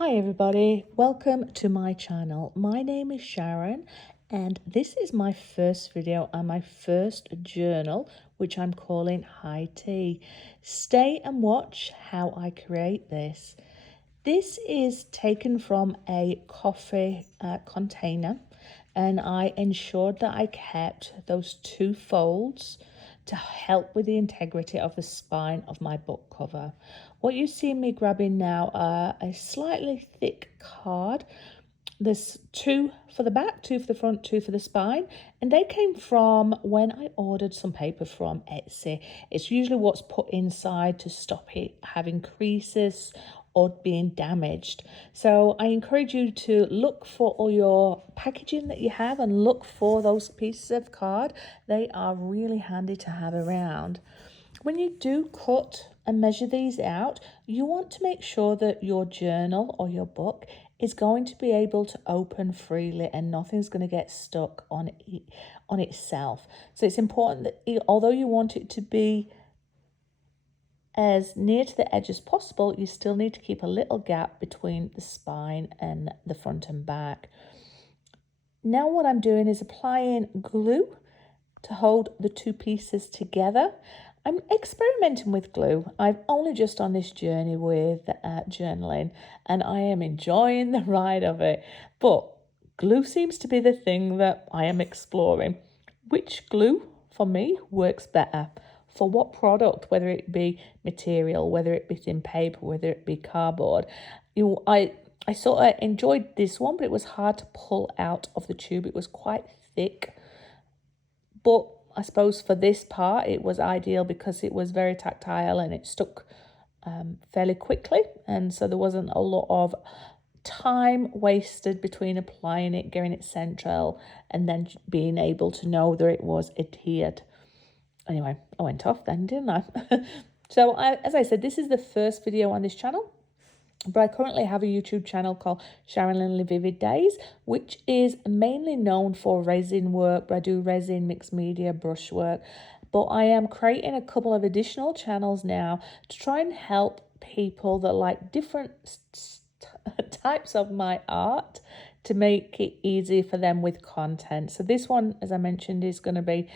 Hi everybody, welcome to my channel. My name is Sharon and this is my first video and my first journal, which I'm calling High Tea. Stay and watch how I create this. This is taken from a coffee container, and I ensured that I kept those two folds to help with the integrity of the spine of my book cover. What you see me grabbing now are a slightly thick card. There's two for the back, two for the front, two for the spine, and they came from when I ordered some paper from Etsy. It's usually what's put inside to stop it having creases or being damaged. So I encourage you to look for all your packaging that you have and look for those pieces of card. They are really handy to have around. When you do cut and measure these out, you want to make sure that your journal or your book is going to be able to open freely and nothing's going to get stuck on itself. So it's important that although you want it to be as near to the edge as possible, you still need to keep a little gap between the spine and the front and back. Now what I'm doing is applying glue to hold the two pieces together. I'm experimenting with glue. I'm only just on this journey with journaling and I am enjoying the ride of it. But glue seems to be the thing that I am exploring. Which glue for me works better? For what product, whether it be material, whether it be thin paper, whether it be cardboard. I sort of enjoyed this one, but it was hard to pull out of the tube. It was quite thick. But I suppose for this part, it was ideal because it was very tactile and it stuck fairly quickly. And so there wasn't a lot of time wasted between applying it, getting it central, and then being able to know that it was adhered. Anyway, I went off then, didn't I? So as I said, this is the first video on this channel. But I currently have a YouTube channel called Sharon Linley Vivid Days, which is mainly known for resin work. I do resin, mixed media, brushwork. But I am creating a couple of additional channels now to try and help people that like different types of my art to make it easy for them with content. So this one, as I mentioned, is going to be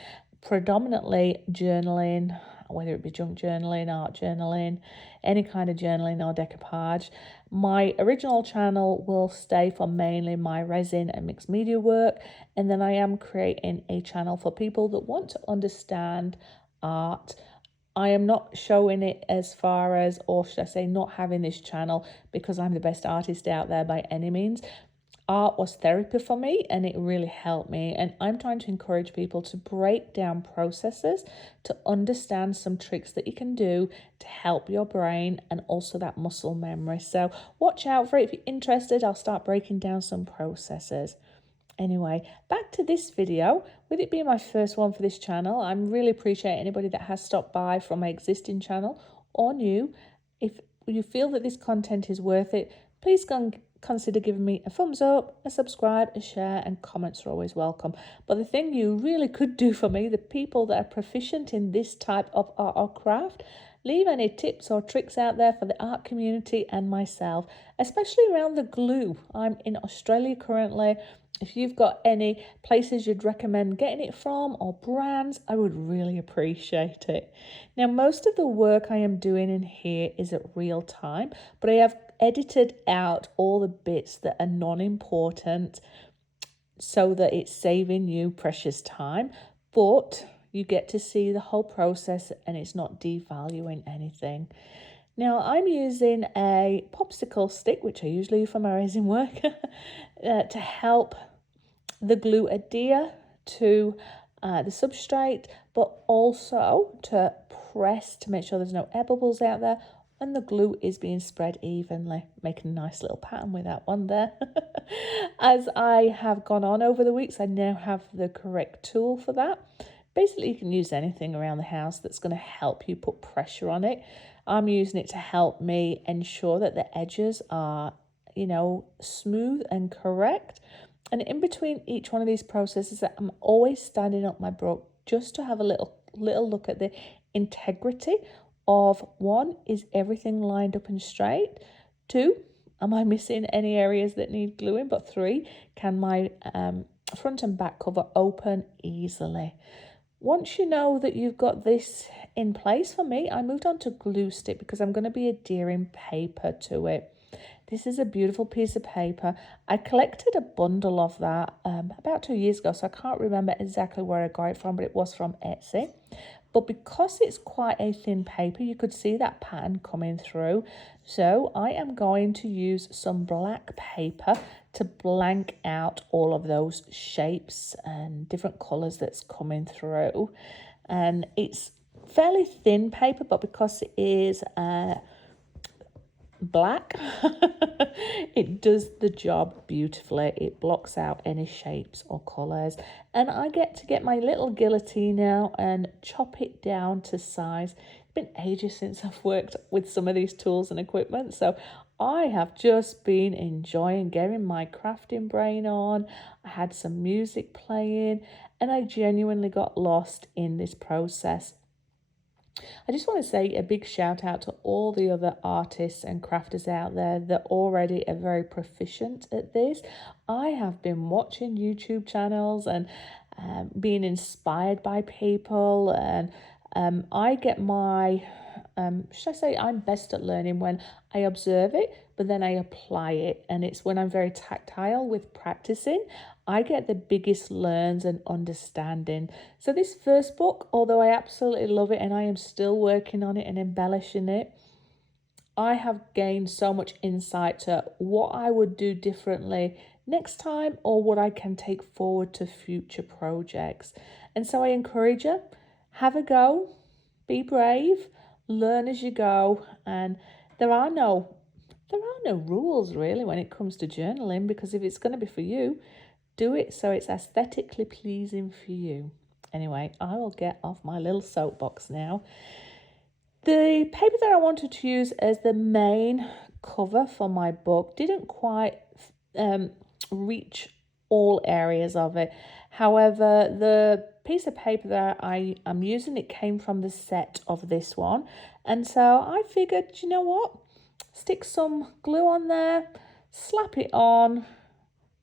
predominantly journaling, whether it be junk journaling, art journaling, any kind of journaling or decoupage. My original channel will stay for mainly my resin and mixed media work, and then I am creating a channel for people that want to understand art. I am not showing it as far as, or should I say not having this channel because I'm the best artist out there by any means. Art was therapy for me and it really helped me, and I'm trying to encourage people to break down processes to understand some tricks that you can do to help your brain and also that muscle memory. So watch out for it. If you're interested, I'll start breaking down some processes. Anyway, back to this video. With it being my first one for this channel, I really appreciate anybody that has stopped by from my existing channel or new. If you feel that this content is worth it, please go and consider giving me a thumbs up, a subscribe, a share, and comments are always welcome. But the thing you really could do for me, the people that are proficient in this type of art or craft, leave any tips or tricks out there for the art community and myself, especially around the glue. I'm in Australia currently. If you've got any places you'd recommend getting it from or brands, I would really appreciate it. Now, most of the work I am doing in here is at real time, but I have edited out all the bits that are non-important so that it's saving you precious time, but you get to see the whole process and it's not devaluing anything. Now I'm using a popsicle stick, which I usually use for my resin work, to help the glue adhere to the substrate, but also to press to make sure there's no air bubbles out there and the glue is being spread evenly, making a nice little pattern with that one there. As I have gone on over the weeks, I now have the correct tool for that. Basically, you can use anything around the house that's going to help you put pressure on it. I'm using it to help me ensure that the edges are, smooth and correct. And in between each one of these processes, I'm always standing up my book just to have a little look at the integrity of, one, is everything lined up and straight? Two, Am I missing any areas that need gluing? But 3, can my front and back cover open easily? Once you know that you've got this in place, for me, I moved on to glue stick because I'm going to be adhering paper to it. This is a beautiful piece of paper. I collected a bundle of that about 2 years ago, so I can't remember exactly where I got it from, but it was from Etsy. But because it's quite a thin paper, you could see that pattern coming through. So I am going to use some black paper to blank out all of those shapes and different colours that's coming through. And it's fairly thin paper, but because it is black, it does the job beautifully. It blocks out any shapes or colours, and I get to get my little guillotine now and chop it down to size. It's been ages since I've worked with some of these tools and equipment, so I have just been enjoying getting my crafting brain on. I had some music playing and I genuinely got lost in this process. I just want to say a big shout out to all the other artists and crafters out there that already are very proficient at this. I have been watching YouTube channels and being inspired by people, and I get my, should I say, I'm best at learning when I observe it, but then I apply it. And it's when I'm very tactile with practicing, I get the biggest learns and understanding. So this first book, although I absolutely love it and I am still working on it and embellishing it, I have gained so much insight to what I would do differently next time or what I can take forward to future projects. And so I encourage you, have a go, be brave, learn as you go, and there are no rules really when it comes to journaling, because if it's going to be for you, do it so it's aesthetically pleasing for you. Anyway, I will get off my little soapbox now. The paper that I wanted to use as the main cover for my book didn't quite reach all areas of it. However, the piece of paper that I am using, it came from the set of this one. And so I figured, you know what? Stick some glue on there, slap it on,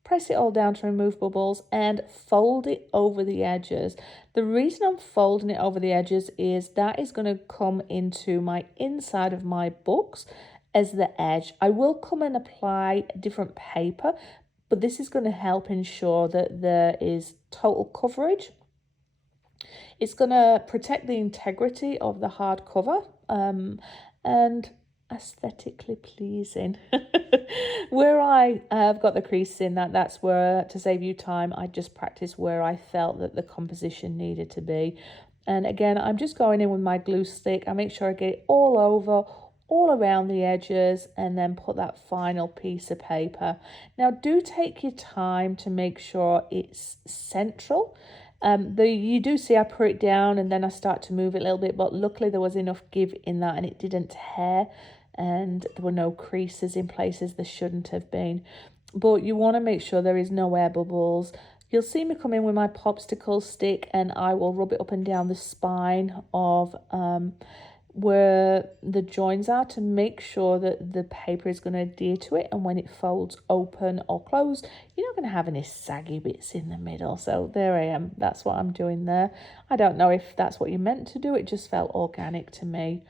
press it all down to remove bubbles, and fold it over the edges. The reason I'm folding it over the edges is that is going to come into my inside of my books as the edge. I will come and apply different paper, but this is going to help ensure that there is total coverage. It's going to protect the integrity of the hardcover, and aesthetically pleasing. Where I have got the crease in, that's where, to save you time, I just practice where I felt that the composition needed to be. And again, I'm just going in with my glue stick. I make sure I get it all over, all around the edges, and then put that final piece of paper. Now do take your time to make sure it's central. You do see I put it down and then I start to move it a little bit, but luckily there was enough give in that and it didn't tear, and there were no creases in places there shouldn't have been. But you want to make sure there is no air bubbles. You'll see me come in with my popsicle stick and I will rub it up and down the spine of where the joins are to make sure that the paper is going to adhere to it, and when it folds open or closed, you're not going to have any saggy bits in the middle. So there I am, that's what I'm doing there. I don't know if that's what you meant to do, it just felt organic to me.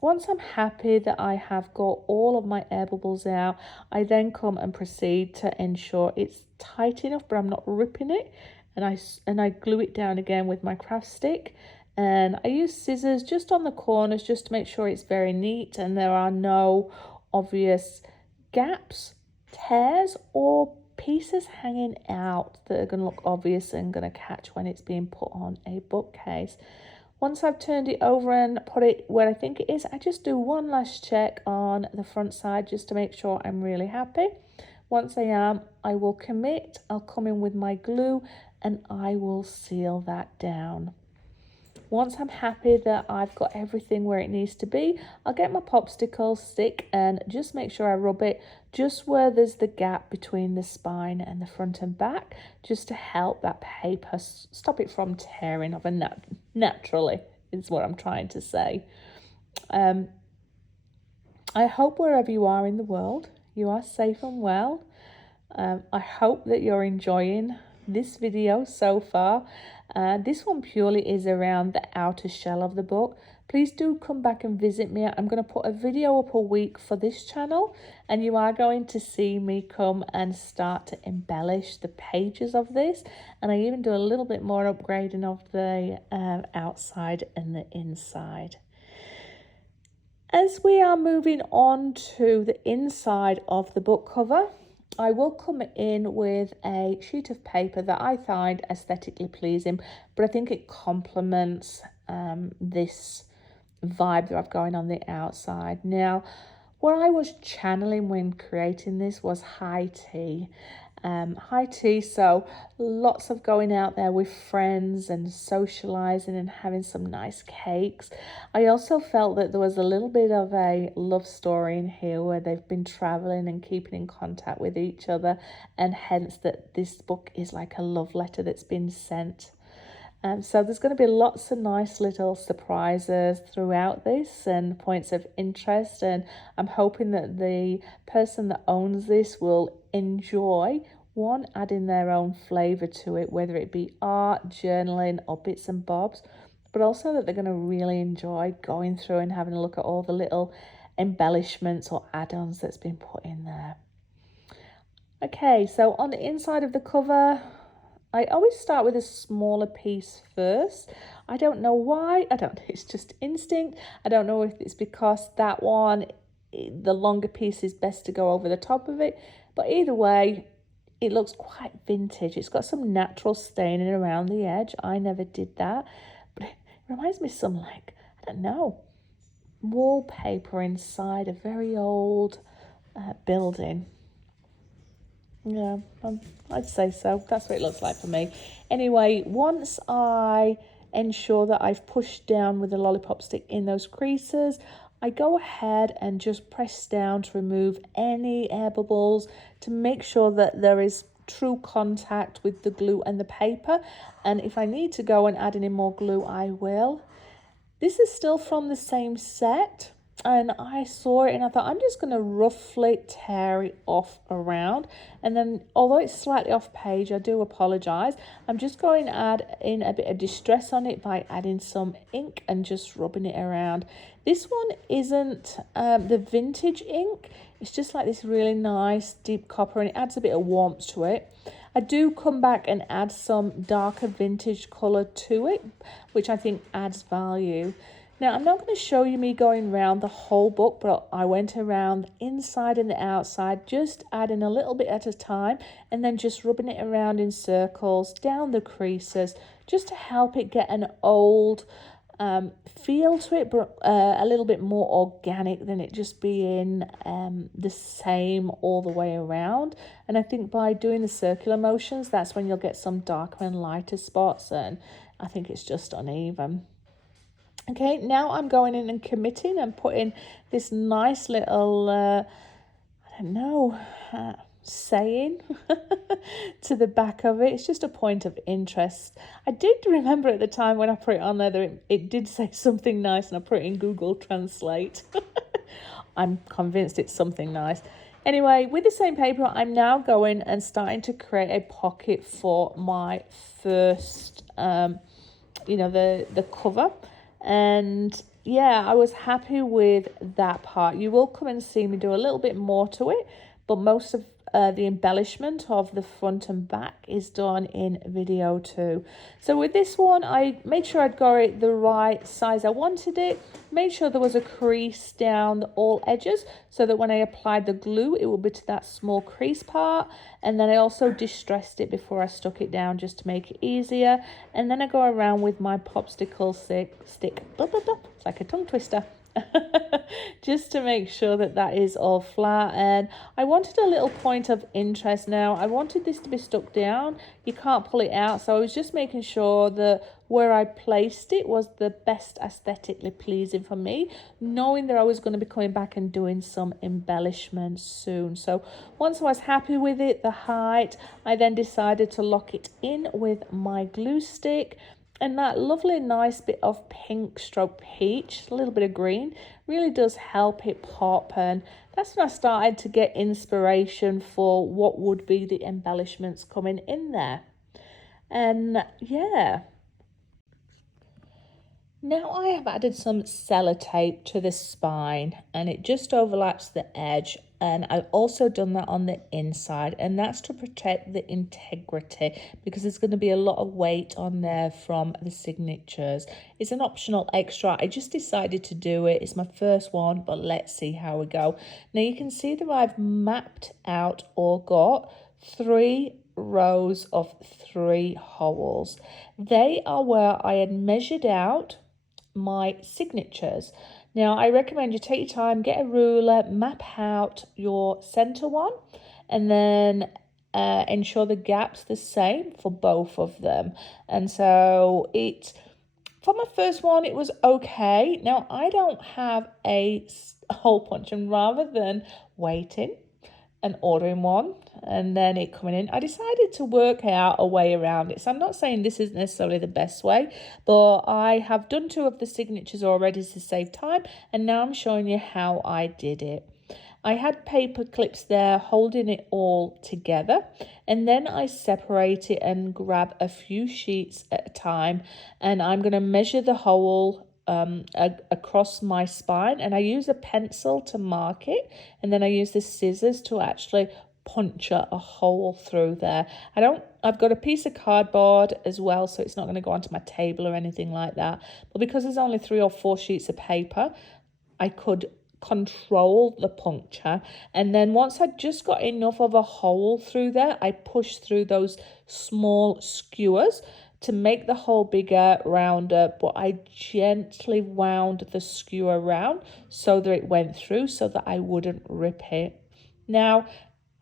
Once I'm happy that I have got all of my air bubbles out, I then come and proceed to ensure it's tight enough but I'm not ripping it, and I glue it down again with my craft stick. And I use scissors just on the corners just to make sure it's very neat and there are no obvious gaps, tears, or pieces hanging out that are going to look obvious and going to catch when it's being put on a bookcase. Once I've turned it over and put it where I think it is, I just do one last check on the front side just to make sure I'm really happy. Once I am, I will commit. I'll come in with my glue and I will seal that down. Once I'm happy that I've got everything where it needs to be, I'll get my popsicle stick and just make sure I rub it just where there's the gap between the spine and the front and back, just to help that paper stop it from tearing off naturally, is what I'm trying to say. I hope wherever you are in the world, you are safe and well. I hope that you're enjoying this video so far. This one purely is around the outer shell of the book. Please do come back and visit me. I'm going to put a video up a week for this channel, and you are going to see me come and start to embellish the pages of this, and I even do a little bit more upgrading of the outside and the inside. As we are moving on to the inside of the book cover, I will come in with a sheet of paper that I find aesthetically pleasing, but I think it complements this vibe that I've going on the outside. Now, what I was channeling when creating this was high tea. High tea, so lots of going out there with friends and socializing and having some nice cakes. I also felt that there was a little bit of a love story in here where they've been traveling and keeping in contact with each other, and hence that this book is like a love letter that's been sent. So there's going to be lots of nice little surprises throughout this and points of interest, and I'm hoping that the person that owns this will enjoy adding their own flavour to it, whether it be art, journaling or bits and bobs, but also that they're going to really enjoy going through and having a look at all the little embellishments or add-ons that's been put in there. Okay, so on the inside of the cover, I always start with a smaller piece first. I don't know why. It's just instinct. I don't know if it's because that one, the longer piece is best to go over the top of it. But either way, it looks quite vintage. It's got some natural staining around the edge. I never did that. But it reminds me of some, like, I don't know, wallpaper inside a very old building. Yeah, I'd say so. That's what it looks like for me. Anyway, once I ensure that I've pushed down with the lollipop stick in those creases, I go ahead and just press down to remove any air bubbles to make sure that there is true contact with the glue and the paper. And if I need to go and add any more glue, I will. This is still from the same set, and I saw it and I thought I'm just going to roughly tear it off around, and then although it's slightly off page, I do apologize. I'm just going to add in a bit of distress on it by adding some ink and just rubbing it around. This one isn't the vintage ink, it's just like this really nice deep copper, and it adds a bit of warmth to it. I do come back and add some darker vintage colour to it, which I think adds value. Now, I'm not going to show you me going around the whole book, but I went around the inside and the outside, just adding a little bit at a time, and then just rubbing it around in circles down the creases, just to help it get an old feel to it, but a little bit more organic than it just being the same all the way around. And I think by doing the circular motions, that's when you'll get some darker and lighter spots, and I think it's just uneven. Okay, now I'm going in and committing and putting this nice little I don't know, saying to the back of it. It's just a point of interest. I did remember at the time when I put it on there that it did say something nice, and I put it in Google Translate. I'm convinced it's something nice. Anyway, with the same paper, I'm now going and starting to create a pocket for my first, the cover. And yeah, I was happy with that part. You will come and see me do a little bit more to it, but most of the embellishment of the front and back is done in video too. So with this one, I made sure I'd got it the right size I wanted it, made sure there was a crease down all edges so that when I applied the glue, it would be to that small crease part. And then I also distressed it before I stuck it down just to make it easier. And then I go around with my popsicle stick, blah, blah, blah. It's like a tongue twister. Just to make sure that that is all flat. And I wanted a little point of interest. Now I wanted this to be stuck down, you can't pull it out, so I was just making sure that where I placed it was the best aesthetically pleasing for me, knowing that I was going to be coming back and doing some embellishments soon. So once I was happy with it, the height, I then decided to lock it in with my glue stick. And that lovely nice bit of pink stroke peach, a little bit of green, really does help it pop. And that's when I started to get inspiration for what would be the embellishments coming in there. And yeah, now I have added some sellotape to the spine and it just overlaps the edge, and I've also done that on the inside, and that's to protect the integrity because there's going to be a lot of weight on there from the signatures. It's an optional extra. I just decided to do it. It's my first one, but let's see how we go. Now you can see that I've mapped out or got 3 rows of 3 holes. They are where I had measured out my signatures. Now, I recommend you take your time, get a ruler, map out your center one, and then ensure the gap's the same for both of them. And so for my first one, it was okay. Now, I don't have a hole punch, and rather than waiting and ordering one and then it coming in, I decided to work out a way around it. So I'm not saying this is necessarily the best way, but I have done 2 of the signatures already to save time, and now I'm showing you how I did it. I had paper clips there holding it all together, and then I separate it and grab a few sheets at a time, and I'm going to measure the hole across my spine, and I use a pencil to mark it, and then I use the scissors to actually puncture a hole through there. I've got a piece of cardboard as well, so it's not going to go onto my table or anything like that, but because there's only 3 or 4 sheets of paper, I could control the puncture. And then once I'd just got enough of a hole through there, I pushed through those small skewers to make the hole bigger, rounder, but I gently wound the skewer around so that it went through so that I wouldn't rip it. Now,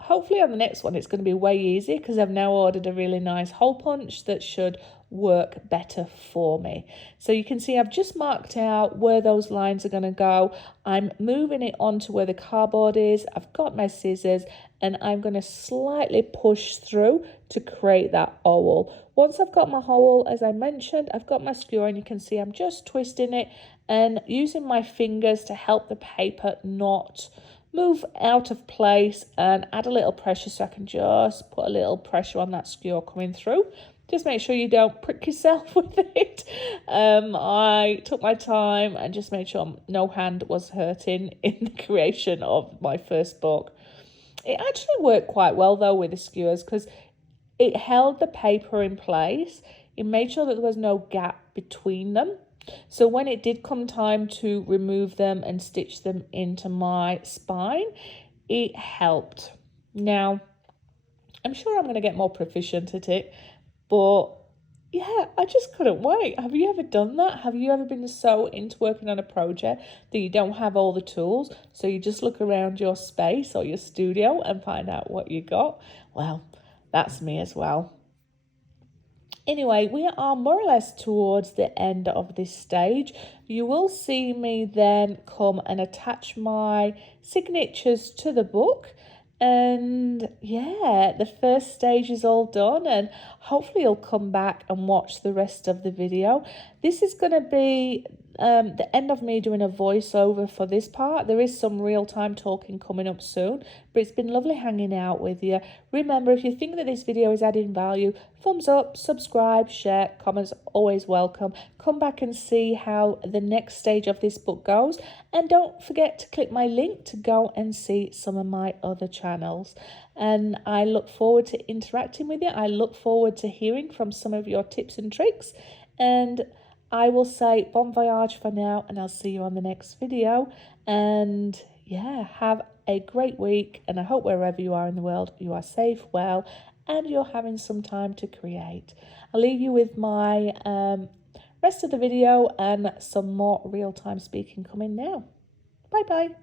hopefully on the next one it's going to be way easier because I've now ordered a really nice hole punch that should work better for me. So you can see I've just marked out where those lines are going to go. I'm moving it onto where the cardboard is. I've got my scissors and I'm going to slightly push through to create that oval. Once I've got my hole, as I mentioned, I've got my skewer, and you can see I'm just twisting it and using my fingers to help the paper not move out of place, and add a little pressure, so I can just put a little pressure on that skewer coming through. Just make sure you don't prick yourself with it. I took my time and just made sure no hand was hurting in the creation of my first book. It actually worked quite well though with the skewers because it held the paper in place. It made sure that there was no gap between them. So when it did come time to remove them and stitch them into my spine, it helped. Now, I'm sure I'm going to get more proficient at it, but yeah, I just couldn't wait. Have you ever done that? Have you ever been so into working on a project that you don't have all the tools, so you just look around your space or your studio and find out what you got? Well, that's me as well. Anyway, we are more or less towards the end of this stage. You will see me then come and attach my signatures to the book. And yeah, the first stage is all done, and hopefully you'll come back and watch the rest of the video. This is going to be the end of me doing a voiceover for this part. There is some real-time talking coming up soon, but it's been lovely hanging out with you. Remember, if you think that this video is adding value, thumbs up, subscribe, share, comments, always welcome. Come back and see how the next stage of this book goes, and don't forget to click my link to go and see some of my other channels. And I look forward to interacting with you. I look forward to hearing from some of your tips and tricks, and I will say bon voyage for now, and I'll see you on the next video. And yeah, have a great week, and I hope wherever you are in the world, you are safe, well, and you're having some time to create. I'll leave you with my rest of the video and some more real-time speaking coming now. Bye-bye.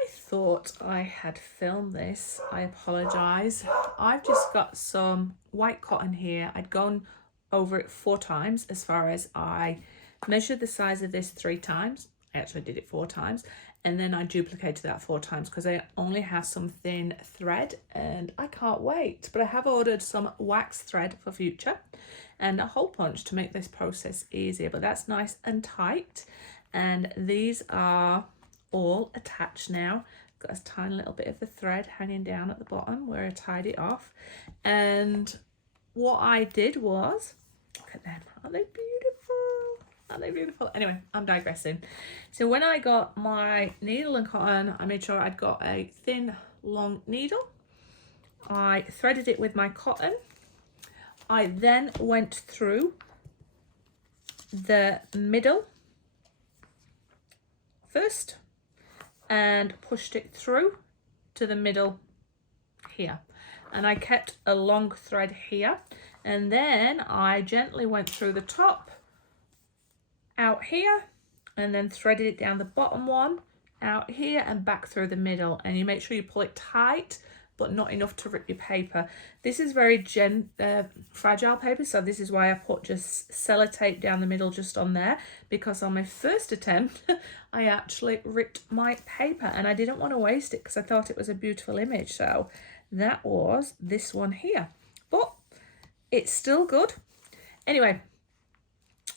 I thought I had filmed this. I apologise. I've just got some white cotton here. I'd gone over it 4 times as far as I measured the size of this 3 times. I actually did it 4 times. And then I duplicated that 4 times because I only have some thin thread and I can't wait. But I have ordered some wax thread for future and a hole punch to make this process easier. But that's nice and tight. And these are all attached now. Got a tiny little bit of the thread hanging down at the bottom where I tied it off. And what I did was, look at them, aren't they beautiful? Aren't they beautiful? Anyway, I'm digressing. So when I got my needle and cotton, I made sure I'd got a thin, long needle. I threaded it with my cotton. I then went through the middle first and pushed it through to the middle here. And I kept a long thread here. And then I gently went through the top, out here, and then threaded it down the bottom one, out here and back through the middle. And you make sure you pull it tight, but not enough to rip your paper. This is very fragile paper, so this is why I put just sellotape down the middle just on there, because on my first attempt, I actually ripped my paper and I didn't want to waste it because I thought it was a beautiful image. So that was this one here, but it's still good. Anyway,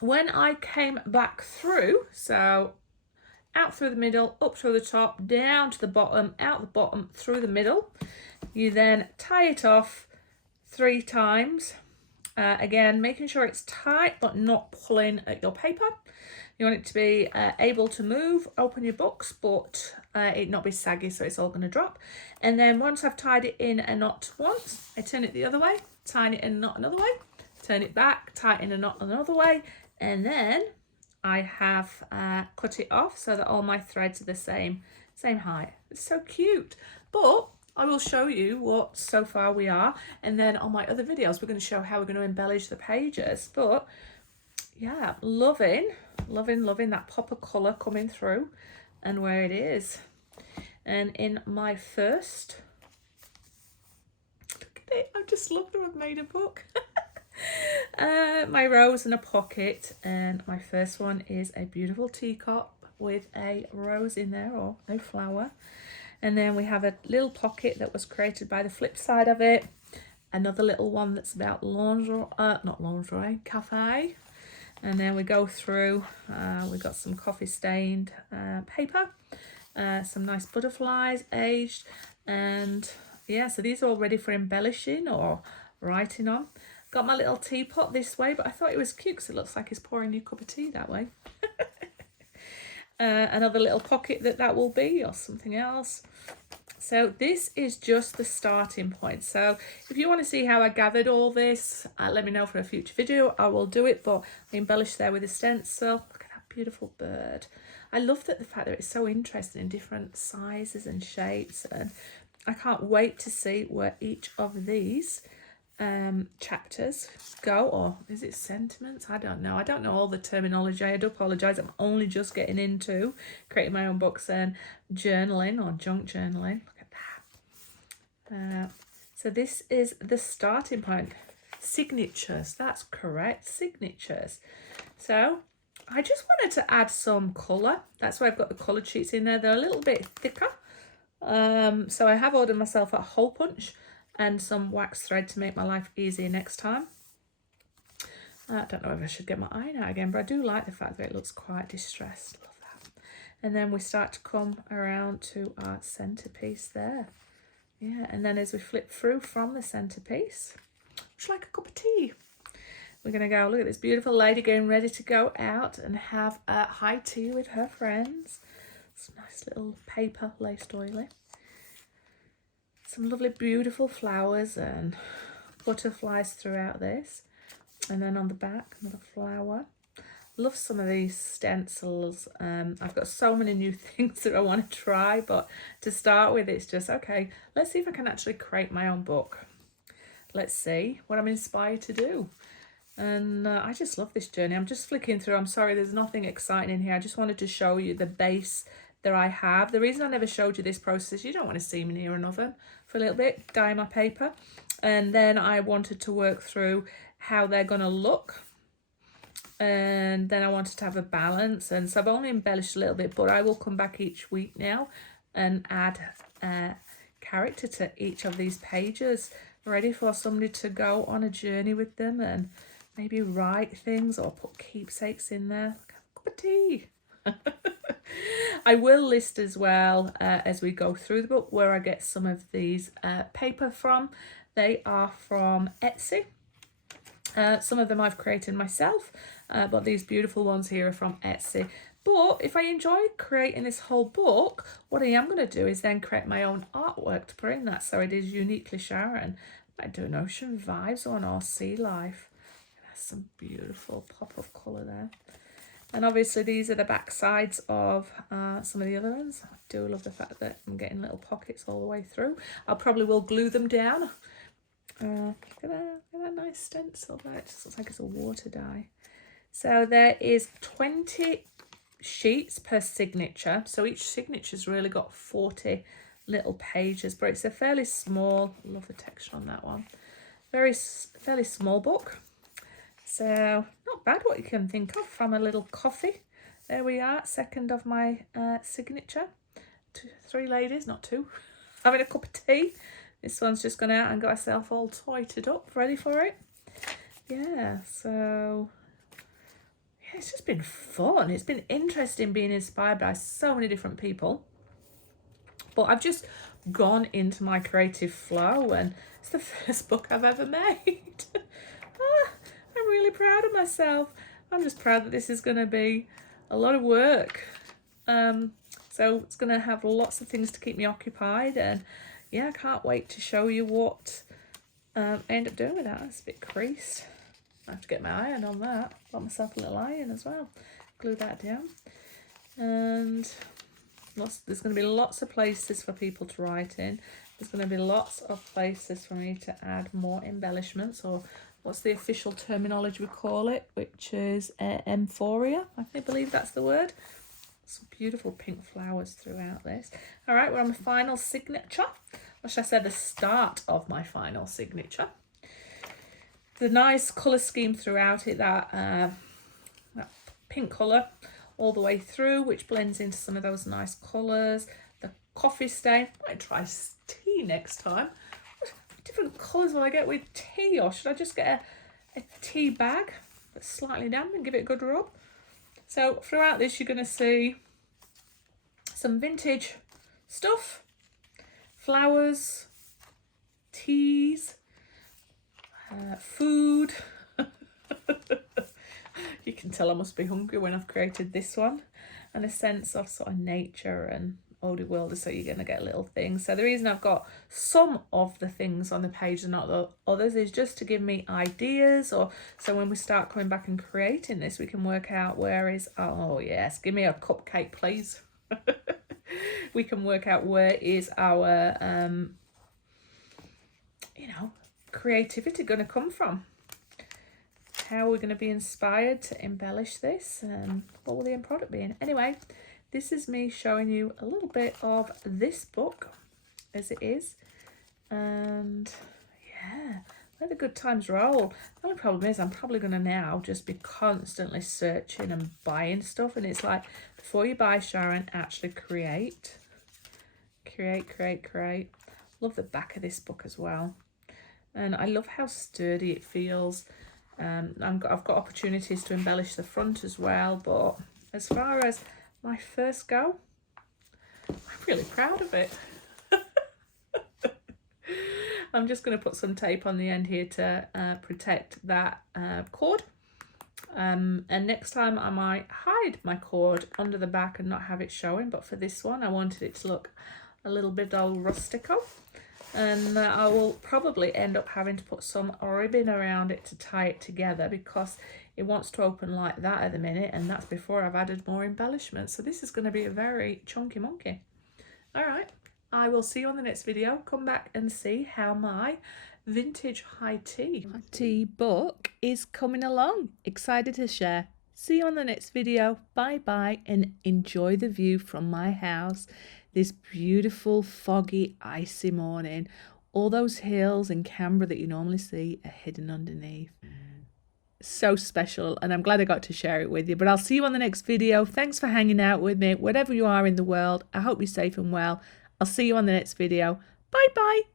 when I came back through, so out through the middle, up through the top, down to the bottom, out the bottom, through the middle, you then tie it off 3 times. Again, making sure it's tight but not pulling at your paper. You want it to be able to move, open your books, but it not be saggy, so it's all going to drop. And then once I've tied it in a knot once, I turn it the other way, tie it in a knot another way, turn it back, tie it in a knot another way, and then I have cut it off so that all my threads are the same height. It's so cute. But I will show you what so far we are, and then on my other videos we're going to show how we're going to embellish the pages. But yeah, loving that pop of colour coming through and where it is. And in my first, look at it, I just love that I've made a book. My rose and a pocket, and my first one is a beautiful teacup with a rose in there, or a flower. And then we have a little pocket that was created by the flip side of it, another little one that's about lingerie, not lingerie, cafe. And then we go through, we got some coffee stained paper, some nice butterflies aged, and yeah, so these are all ready for embellishing or writing on. Got my little teapot this way, but I thought it was cute because it looks like he's pouring you a cup of tea that way. Another little pocket that will be, or something else. So this is just the starting point. So if you want to see how I gathered all this, let me know for a future video. I will do it, but I embellished there with a stencil. Look at that beautiful bird. I love the fact that it's so interesting in different sizes and shapes, and I can't wait to see where each of these chapters go, or is it sentiments? I don't know all the terminology. I do apologize, I'm only just getting into creating my own books and journaling, or junk journaling. Look at that. So this is the starting point. Signatures, that's correct, signatures. So I just wanted to add some color. That's why I've got the colored sheets in there. They're a little bit thicker, so I have ordered myself a hole punch and some wax thread to make my life easier next time. I don't know if I should get my iron out again, but I do like the fact that it looks quite distressed. Love that. And then we start to come around to our centerpiece there. Yeah, and then as we flip through from the centerpiece, it's like a cup of tea. We're going to go, look at this beautiful lady getting ready to go out and have a high tea with her friends. Some nice little paper lace doily. Some lovely beautiful flowers and butterflies throughout this, and then on the back another flower. Love some of these stencils. I've got so many new things that I want to try, but to start with it's just okay, let's see if I can actually create my own book. Let's see what I'm inspired to do. And I just love this journey. I'm just flicking through. I'm sorry there's nothing exciting in here. I just wanted to show you the base that I have. The reason I never showed you this process, you don't want to see me near an oven for a little bit, dye my paper. And then I wanted to work through how they're going to look. And then I wanted to have a balance. And so I've only embellished a little bit, but I will come back each week now and add character to each of these pages, ready for somebody to go on a journey with them and maybe write things or put keepsakes in there. Cup of tea. I will list as well as we go through the book where I get some of these paper from. They are from Etsy. Some of them I've created myself, but these beautiful ones here are from Etsy. But if I enjoy creating this whole book, what I am going to do is then create my own artwork to put in that, so it is uniquely Sharon. I do an ocean vibes on or sea life. That's some beautiful pop of colour there. And obviously these are the back sides of some of the other ones. I do love the fact that I'm getting little pockets all the way through. I probably will glue them down. Look at that nice stencil there. It just looks like it's a water dye. So there is 20 sheets per signature. So each signature's really got 40 little pages, but it's a fairly small, love the texture on that one. Fairly small book. So not bad what you can think of from a little coffee. There we are, second of my signature. 3 ladies, not 2, having a cup of tea. This one's just gone out and got herself all toited up, ready for it. Yeah, so yeah, it's just been fun. It's been interesting being inspired by so many different people. But I've just gone into my creative flow, and it's the first book I've ever made. I'm really proud of myself. I'm just proud that this is going to be a lot of work. So it's going to have lots of things to keep me occupied, and yeah, I can't wait to show you what I end up doing with that. It's a bit creased. I have to get my iron on that. Got myself a little iron as well. Glue that down. And there's going to be lots of places for people to write in. There's going to be lots of places for me to add more embellishments, or what's the official terminology we call it, which is emphoria. I believe that's the word. Some beautiful pink flowers throughout this. All right, we're on the final signature. Or should I say the start of my final signature. The nice colour scheme throughout it, that pink colour all the way through, which blends into some of those nice colours. The coffee stain. I might try tea next time. What different colours will I get with tea? Or should I just get a tea bag that's slightly damp and give it a good rub? So throughout this, you're going to see some vintage stuff, flowers, teas, food. You can tell I must be hungry when I've created this one, and a sense of sort of nature and oldie world, so you're going to get little things. So the reason I've got some of the things on the page and not the others is just to give me ideas, or so when we start coming back and creating this, we can work out where is, oh yes, give me a cupcake please. We can work out where is our you know, creativity going to come from. How are we going to be inspired to embellish this, and what will the end product be? Anyway, this is me showing you a little bit of this book as it is, and yeah, let the good times roll. The only problem is I'm probably going to now just be constantly searching and buying stuff, and it's like, before you buy, Sharon, actually create. Love the back of this book as well, and I love how sturdy it feels. I've got opportunities to embellish the front as well, but as far as my first go, I'm really proud of it. I'm just going to put some tape on the end here to protect that cord, and next time I might hide my cord under the back and not have it showing, but for this one I wanted it to look a little bit old rustico, and I will probably end up having to put some ribbon around it to tie it together, because it wants to open like that at the minute, and that's before I've added more embellishments. So this is going to be a very chunky monkey. All right, I will see you on the next video. Come back and see how my vintage high tea book is coming along. Excited to share. See you on the next video. Bye bye, and enjoy the view from my house this beautiful foggy icy morning. All those hills in Canberra that you normally see are hidden underneath. So special, and I'm glad I got to share it with you. But I'll see you on the next video. Thanks for hanging out with me wherever you are in the world. I hope you're safe and well. I'll see you on the next video. Bye bye.